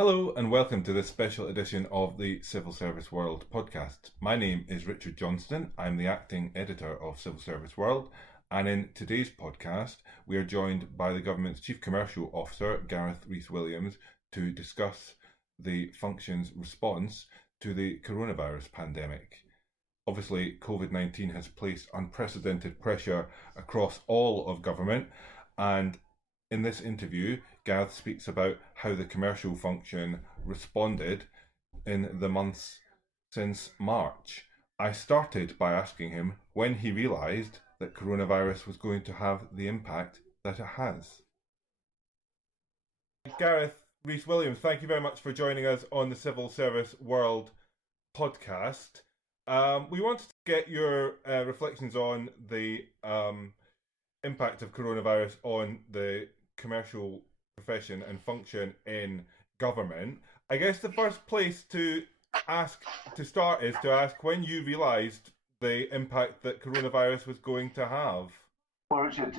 Hello and welcome to this special edition of the Civil Service World podcast. My name is Richard Johnston. I'm the acting editor of Civil Service World, and in today's podcast we are joined by the government's Chief Commercial Officer, Gareth Rhys Williams, to discuss the function's response to the coronavirus pandemic. Obviously, COVID-19 has placed unprecedented pressure across all of government, and in this interview, Gareth speaks about how the commercial function responded in the months since March. I started by asking him when he realised that coronavirus was going to have the impact that it has. Gareth Rhys Williams, thank you very much for joining us on the Civil Service World podcast. We wanted to get your reflections on the impact of coronavirus on the commercial profession and function in government. I guess the first place to start is to ask when you realised the impact that coronavirus was going to have. Well, Richard,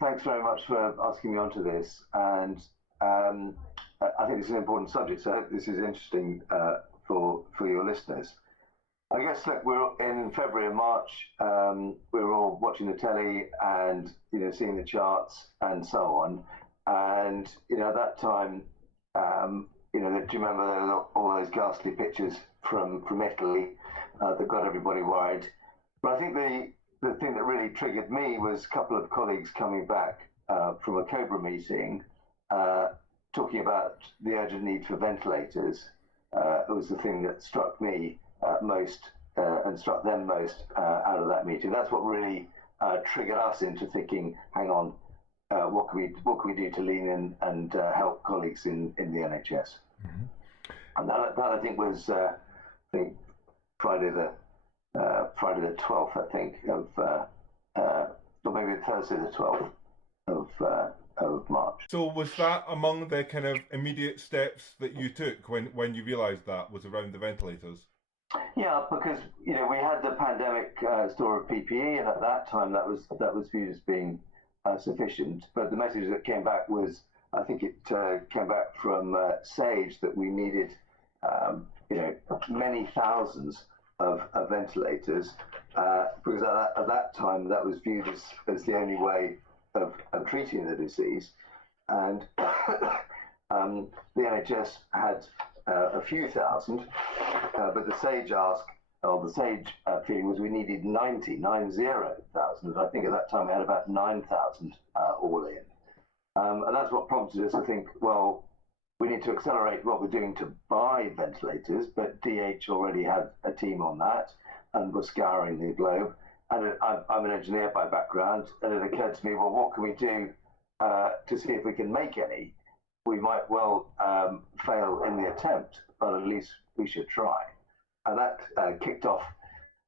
thanks very much for asking me onto this, and I think it's an important subject, so I hope this is interesting for your listeners. I guess, look, we're in February and March. We were all watching the telly and seeing the charts and so on. And at that time, do you remember there were all those ghastly pictures from Italy that got everybody worried? But I think the thing that really triggered me was a couple of colleagues coming back from a COBRA meeting, talking about the urgent need for ventilators. It was the thing that struck me most and struck them most out of that meeting. That's what really triggered us into thinking, hang on, what can we do to lean in and help colleagues in the NHS? Mm-hmm. And that I think was Friday the 12th, I think, or maybe Thursday the 12th of March. So was that among the kind of immediate steps that you took when you realised that was around the ventilators? Yeah, because we had the pandemic store of PPE, and at that time that was viewed as being sufficient. But the message that came back was, I think it came back from SAGE, that we needed many thousands of ventilators, because at that time that was viewed as the only way of treating the disease, and the NHS had a few thousand, but the SAGE feeling was we needed 90,000. I think at that time we had about 9,000 all in. And that's what prompted us to think, well, we need to accelerate what we're doing to buy ventilators, but DH already had a team on that and was scouring the globe. And I'm an engineer by background, and it occurred to me, well, what can we do to see if we can make any? We might well fail in the attempt, but at least we should try. And that kicked off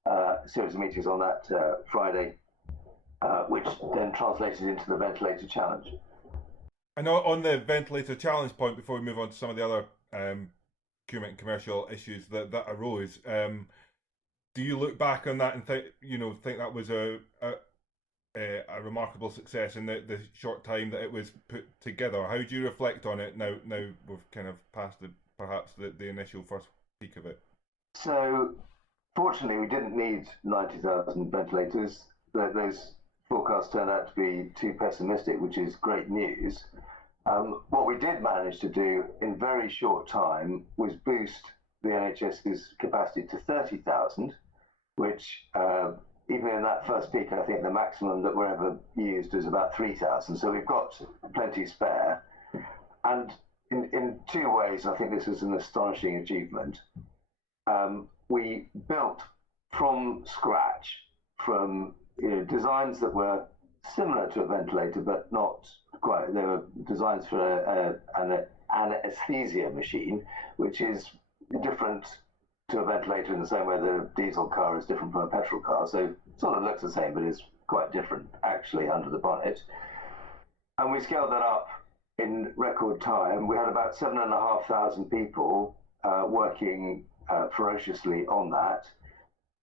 a series of meetings on that Friday, which then translated into the ventilator challenge. And on the ventilator challenge point, before we move on to some of the other procurement and commercial issues that arose, do you look back on that and think that was a remarkable success in the short time that it was put together? How do you reflect on it now we've kind of passed perhaps the initial first peak of it? So fortunately we didn't need 90,000 ventilators. Those forecasts turned out to be too pessimistic, which is great news. What we did manage to do in very short time was boost the NHS's capacity to 30,000, which even in that first peak, I think the maximum that were ever used was about 3,000. So we've got plenty spare. And in two ways, I think this was an astonishing achievement. We built from scratch, from designs that were similar to a ventilator, but not quite. They were designs for an anesthesia machine, which is different to a ventilator in the same way that a diesel car is different from a petrol car. So it sort of looks the same, but is quite different actually under the bonnet. And we scaled that up in record time. We had about 7,500 people working ferociously on that.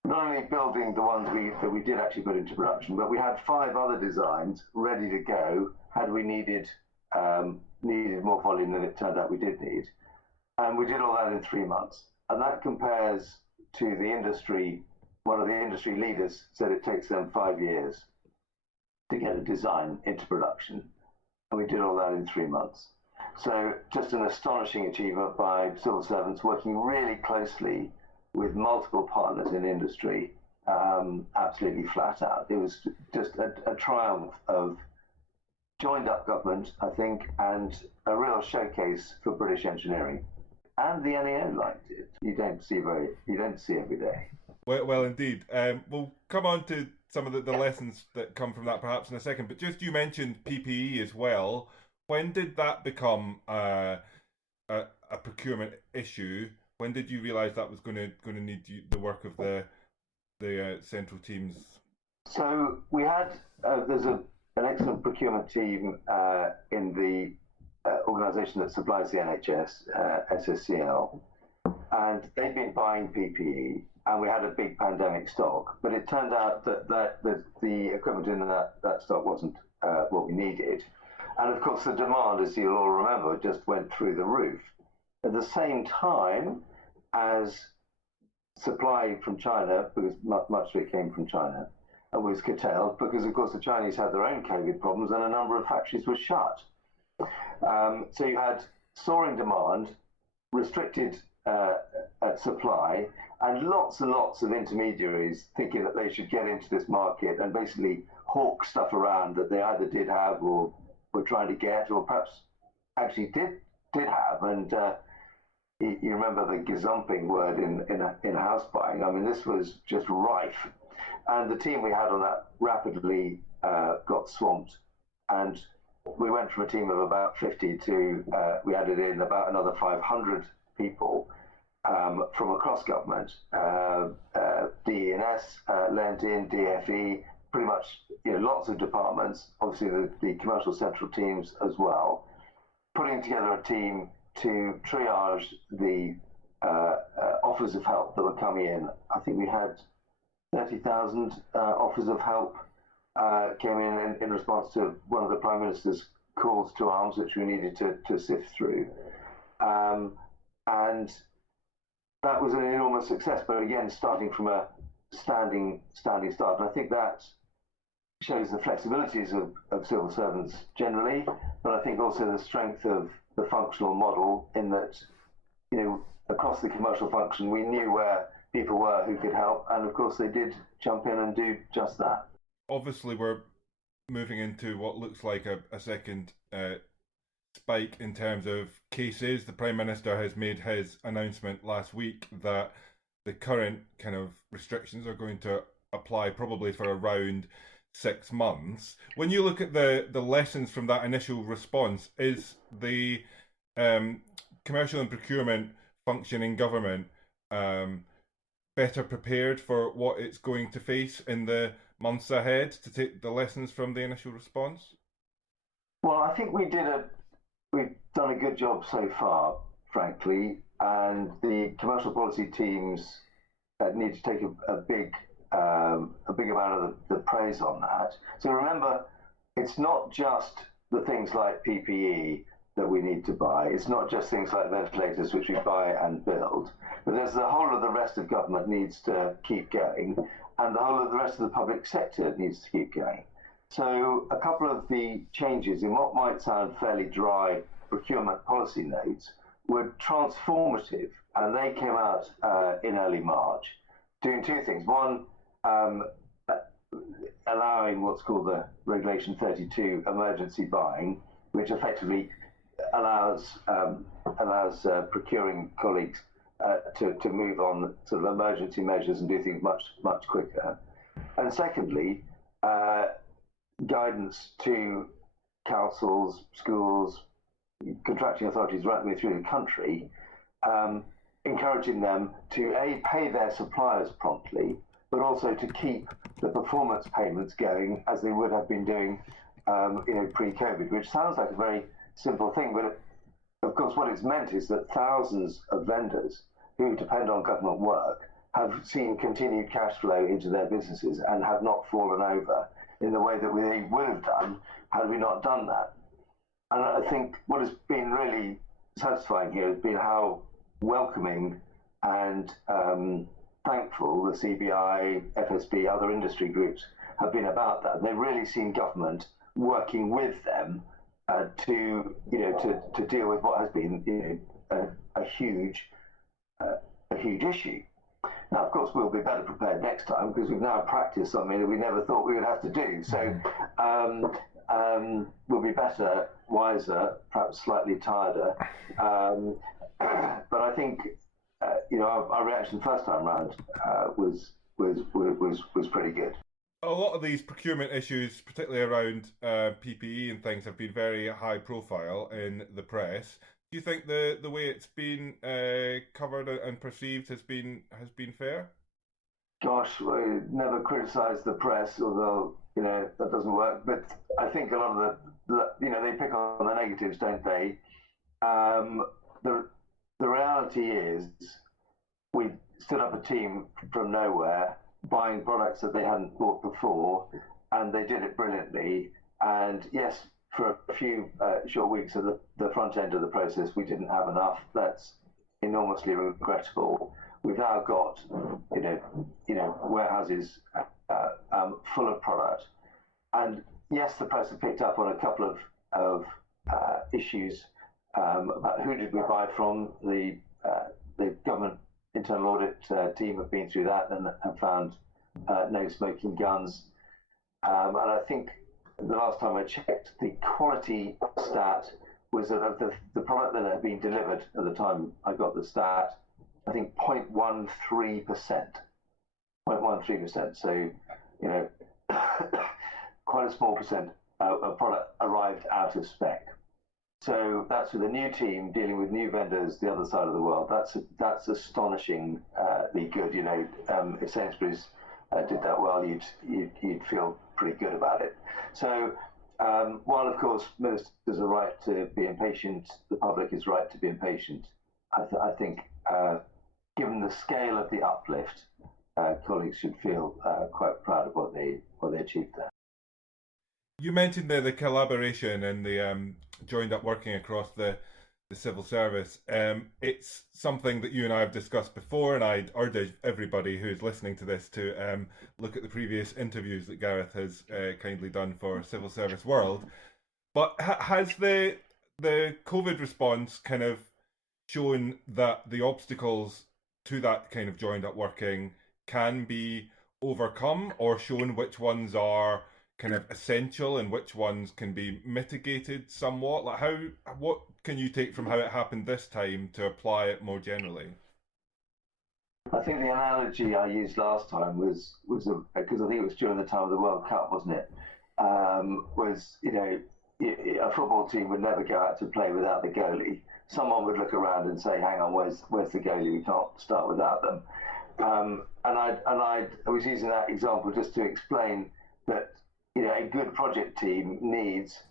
Not only building the ones that we did actually put into production, but we had 5 other designs ready to go had we needed more volume than it turned out we did need. And we did all that in 3 months. And that compares to the industry. One of the industry leaders said it takes them 5 years to get a design into production. And we did all that in 3 months. So just an astonishing achievement by civil servants working really closely with multiple partners in industry, absolutely flat out. It was just a triumph of joined up government, I think, and a real showcase for British engineering. And the NEO liked it. You don't see every day. Well, indeed. We'll come on to some of the lessons that come from that perhaps in a second. But just you mentioned PPE as well. When did that become a procurement issue? When did you realise that was going to need the work of the central teams? So we had there's an excellent procurement team in the organisation that supplies the NHS, SSCL, and they've been buying PPE, and we had a big pandemic stock. But it turned out that the equipment in that stock wasn't what we needed. And of course, the demand, as you'll all remember, just went through the roof. At the same time as supply from China, because much of it came from China, was curtailed, because of course the Chinese had their own COVID problems and a number of factories were shut. So you had soaring demand, restricted supply, and lots of intermediaries thinking that they should get into this market and basically hawk stuff around that they either did have or were trying to get, or perhaps actually did have. And you remember the gazumping word in house buying. I mean, this was just rife. And the team we had on that rapidly got swamped. And we went from a team of about 50 to, we added in about another 500 people from across government. DE&S lent in, DFE, pretty much lots of departments, obviously the commercial central teams as well, putting together a team to triage the offers of help that were coming in. I think we had 30,000 offers of help came in response to one of the Prime Minister's calls to arms, which we needed to sift through. And that was an enormous success, but again, starting from a standing start. And I think that shows the flexibilities of civil servants generally, but I think also the strength of the functional model, in that, across the commercial function, we knew where people were who could help, and of course they did jump in and do just that. Obviously, we're moving into what looks like a second spike in terms of cases. The Prime Minister has made his announcement last week that the current kind of restrictions are going to apply probably for around 6 months. When you look at the lessons from that initial response, is the commercial and procurement function in government better prepared for what it's going to face in the months ahead to take the lessons from the initial response? Well, I think we've done a good job so far, frankly, and the commercial policy teams need to take a big amount of the praise on that. So remember, it's not just the things like PPE that we need to buy. It's not just things like ventilators, which we buy and build, but there's the whole of the rest of government needs to keep going, and the whole of the rest of the public sector needs to keep going. So a couple of the changes in what might sound fairly dry procurement policy notes were transformative, and they came out in early March, doing two things. One, allowing what's called the Regulation 32 emergency buying, which effectively allows procuring colleagues to move on sort of emergency measures and do things much quicker. And secondly, guidance to councils, schools, contracting authorities right the way through the country, encouraging them to pay their suppliers promptly, but also to keep the performance payments going as they would have been doing pre-COVID, which sounds like a very simple thing, but of course what it's meant is that thousands of vendors who depend on government work have seen continued cash flow into their businesses and have not fallen over in the way that we would have done had we not done that. And I think what has been really satisfying here has been how welcoming and thankful the CBI, FSB, other industry groups have been about that. They've really seen government working with them to deal with what has been a huge issue. Now, of course, we'll be better prepared next time because we've now practiced something that we never thought we would have to do. So we'll be better, wiser, perhaps slightly tireder. But I think our reaction first time round was pretty good. A lot of these procurement issues, particularly around PPE and things, have been very high profile in the press. Do you think the way it's been covered and perceived has been fair? Gosh, we never criticise the press, although that doesn't work. But I think a lot of they pick on the negatives, don't they? The reality is, we stood up a team from nowhere, buying products that they hadn't bought before, and they did it brilliantly. And yes, for a few short weeks at the front end of the process, we didn't have enough. That's enormously regrettable. We've now got, warehouses full of product. And yes, the press have picked up on a couple of issues about who did we buy from. The government internal audit team have been through that and have found no smoking guns. And I think the last time I checked, the quality stat was that of the product that had been delivered at the time I got the stat, I think 0.13%. 0.13%. So, quite a small percent of product arrived out of spec. So that's with a new team dealing with new vendors the other side of the world. That's astonishingly good. If Sainsbury's did that well, you'd feel pretty good about it. So while of course ministers are right to be impatient, the public is right to be impatient. I think given the scale of the uplift, colleagues should feel quite proud of what they achieved there. You mentioned the collaboration and the joined up working across the civil service. It's something that you and I have discussed before, and I'd urge everybody who's listening to this to look at the previous interviews that Gareth has kindly done for Civil Service World. But has the COVID response kind of shown that the obstacles to that kind of joined up working can be overcome, or shown which ones are kind of essential and which ones can be mitigated somewhat? Like what can you take from how it happened this time to apply it more generally? I think the analogy I used last time was because I think it was during the time of the World Cup, wasn't it? A football team would never go out to play without the goalie. Someone would look around and say, "Hang on, where's the goalie? We can't start without them." And I was using that example just to explain that a good project team needs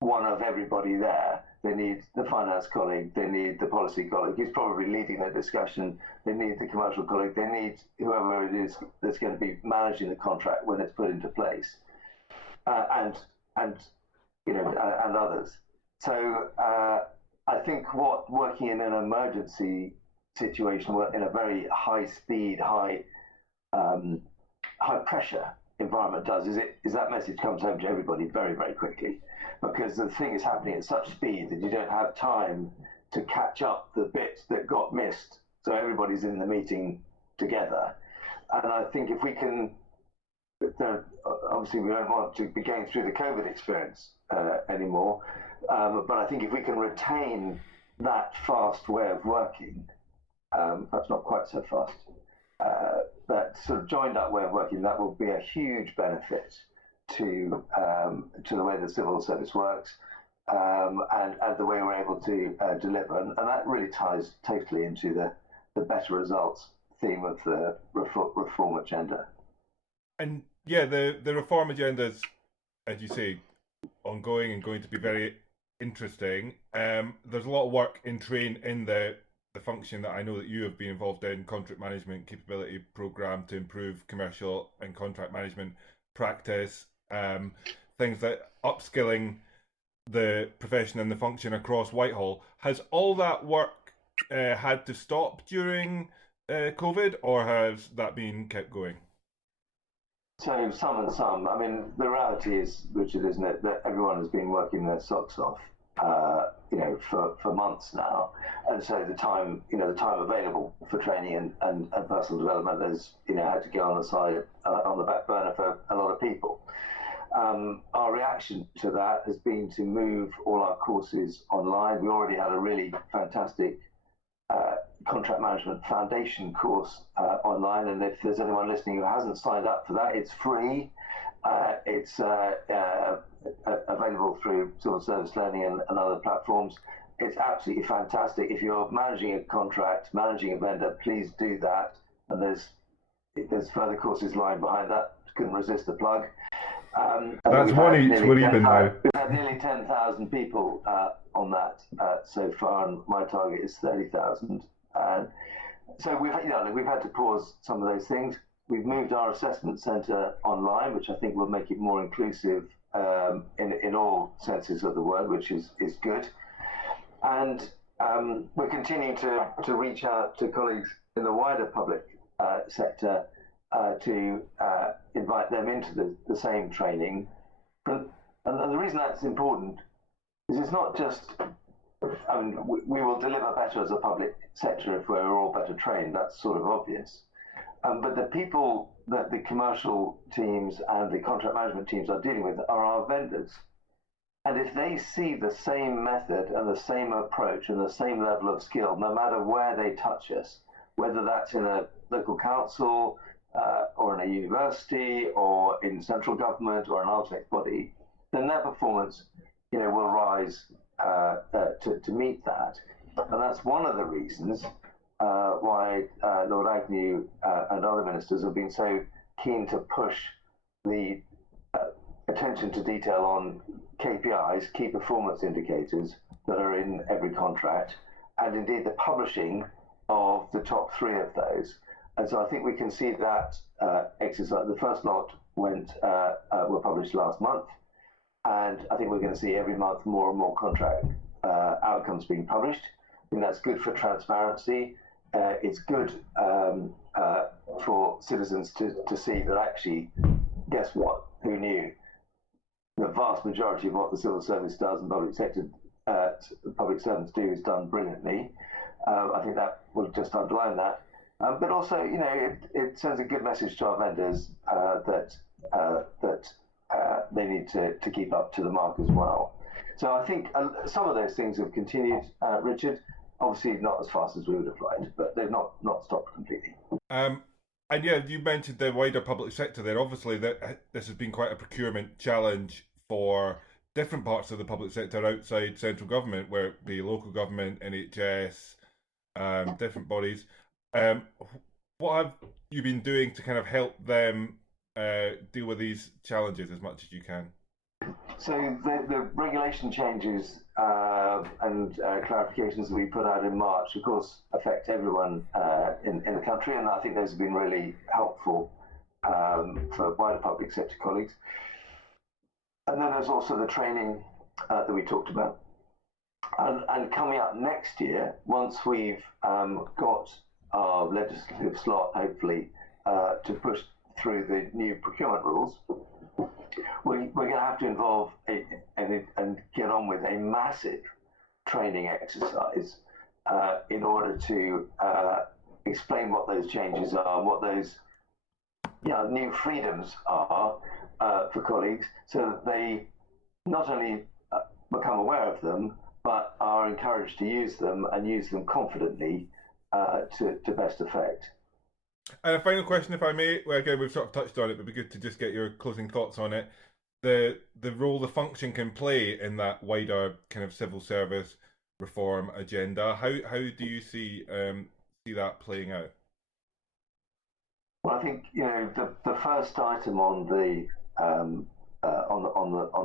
one of everybody there. They need the finance colleague, they need the policy colleague who's probably leading the discussion, they need the commercial colleague, they need whoever it is that's going to be managing the contract when it's put into place, and others. So I think what working in an emergency situation in a very high speed, high pressure environment does is that message comes home to everybody very, very quickly, because the thing is happening at such speed that you don't have time to catch up the bits that got missed. So everybody's in the meeting together. And I think if we can, obviously we don't want to be going through the COVID experience anymore, but I think if we can retain that fast way of working, perhaps not quite so fast, that sort of joined up way of working, that will be a huge benefit to the way the civil service works, and the way we're able to deliver, and that really ties totally into the better results theme of the reform agenda. And yeah, the reform agenda is, as you say, ongoing and going to be very interesting. There's a lot of work in train in the function that I know that you have been involved in, contract management capability program to improve commercial and contract management practice, things like upskilling the profession and the function across Whitehall. Has all that work had to stop during COVID, or has that been kept going? So some and some. I mean, the reality is, Richard, isn't it, that everyone has been working their socks off, for months now, and so the time available for training and personal development has, had to go on the side, on the back burner for a lot of people. Our reaction to that has been to move all our courses online. We already had a really fantastic contract management foundation course online, and if there's anyone listening who hasn't signed up for that, it's free. It's available through Civil Service Learning and other platforms. It's absolutely fantastic. If you're managing a contract, managing a vendor, please do that. And there's further courses lying behind that. Couldn't resist the plug. That's one each. We're even now. We've had nearly 10,000 people on that so far, and my target is 30,000. And so we've had to pause some of those things. We've moved our assessment centre online, which I think will make it more inclusive in all senses of the word, which is good. And we're continuing to reach out to colleagues in the wider public sector to invite them into the same training. And the reason that's important is it's not just, we will deliver better as a public sector if we're all better trained. That's sort of obvious. But the people that the commercial teams and the contract management teams are dealing with are our vendors. And if they see the same method and the same approach and the same level of skill, no matter where they touch us, whether that's in a local council or in a university or in central government or an architect body, then their performance, will rise to meet that. And that's one of the reasons why Lord Agnew and other ministers have been so keen to push the attention to detail on KPIs, key performance indicators, that are in every contract, and indeed the publishing of the top 3 of those. And so I think we can see that exercise. The first lot were published last month, and I think we're going to see every month more and more contract outcomes being published. I think that's good for transparency. It's good for citizens to see that actually, guess what? Who knew? The vast majority of what the civil service does and public servants do is done brilliantly. I think that will just underline that. But also, it sends a good message to our vendors that they need to keep up to the mark as well. So I think some of those things have continued, Richard. Obviously not as fast as we would have liked, but they've not stopped completely. And yeah, you mentioned the wider public sector there. Obviously, this has been quite a procurement challenge for different parts of the public sector outside central government, where it be local government, NHS, different bodies. What have you been doing to kind of help them deal with these challenges as much as you can? So the regulation changes and clarifications that we put out in March, of course, affect everyone in the country, and I think those have been really helpful for wider public sector colleagues. And then there's also the training that we talked about. And coming up next year, once we've got our legislative slot, hopefully, to push through the new procurement rules, we're going to have to involve and get on with a massive training exercise in order to explain what those changes are, what those new freedoms are for colleagues, so that they not only become aware of them, but are encouraged to use them and use them confidently to best effect. And a final question, if I may. Well, again, we've sort of touched on it, but it'd be good to just get your closing thoughts on it. The role the function can play in that wider kind of civil service reform agenda. How do you see that playing out? Well, I think the first item on the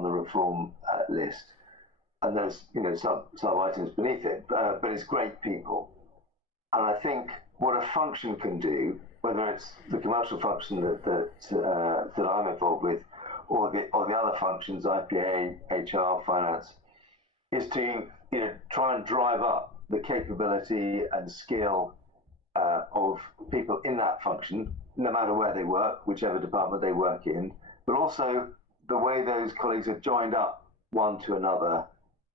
reform list, and there's sub items beneath it, but it's great people. And I think what a function can do, whether it's the commercial function that I'm involved with, or the other functions, IPA, HR, finance, is to try and drive up the capability and skill of people in that function, no matter where they work, whichever department they work in, but also the way those colleagues are joined up one to another,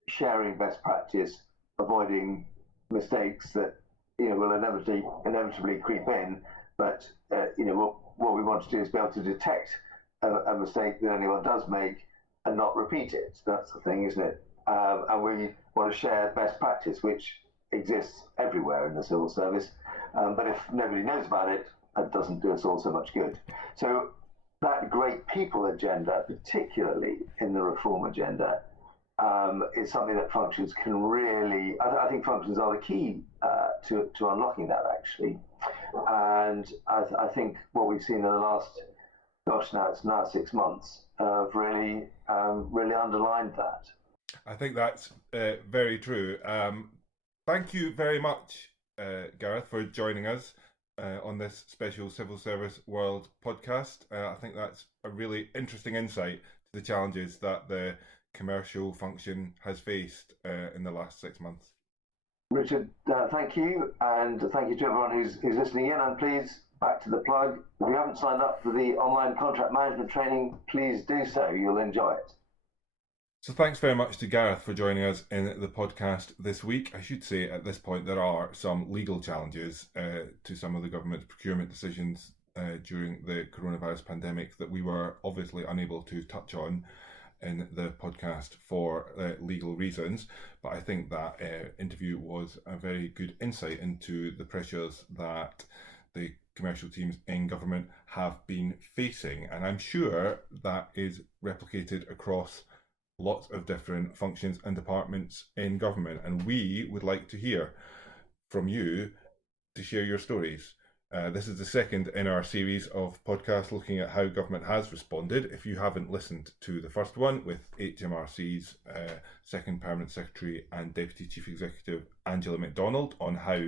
sharing best practice, avoiding mistakes that will inevitably creep in. But what we want to do is be able to detect a mistake that anyone does make and not repeat it. That's the thing, isn't it? And we want to share best practice, which exists everywhere in the civil service. But if nobody knows about it, that doesn't do us all so much good. So that great people agenda, particularly in the reform agenda, is something that functions can really, I think functions are the key to unlocking that, actually. And I think what we've seen in the last, it's now 6 months, really underlined that. I think that's very true. Thank you very much, Gareth, for joining us on this special Civil Service World podcast. I think that's a really interesting insight to the challenges that the commercial function has faced in the last 6 months. Richard, thank you, and thank you to everyone who's listening in. And please, back to the plug, if you haven't signed up for the online contract management training, please do so. You'll enjoy it. So thanks very much to Gareth for joining us in the podcast this week. I should say at this point there are some legal challenges to some of the government's procurement decisions during the coronavirus pandemic that we were obviously unable to touch on in the podcast for legal reasons. But I think that interview was a very good insight into the pressures that the commercial teams in government have been facing. And I'm sure that is replicated across lots of different functions and departments in government, and we would like to hear from you to share your stories. This is the second in our series of podcasts looking at how government has responded. If you haven't listened to the first one with HMRC's Second Permanent Secretary and Deputy Chief Executive Angela MacDonald on how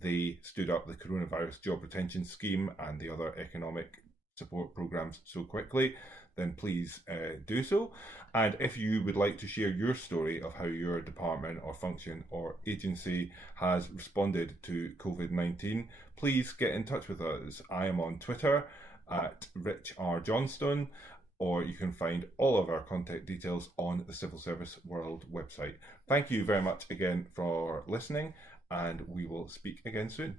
they stood up the coronavirus job retention scheme and the other economic support programmes so quickly, then please do so. And if you would like to share your story of how your department or function or agency has responded to COVID-19, please get in touch with us. I am on Twitter at Rich R. Johnstone, or you can find all of our contact details on the Civil Service World website. Thank you very much again for listening, and we will speak again soon.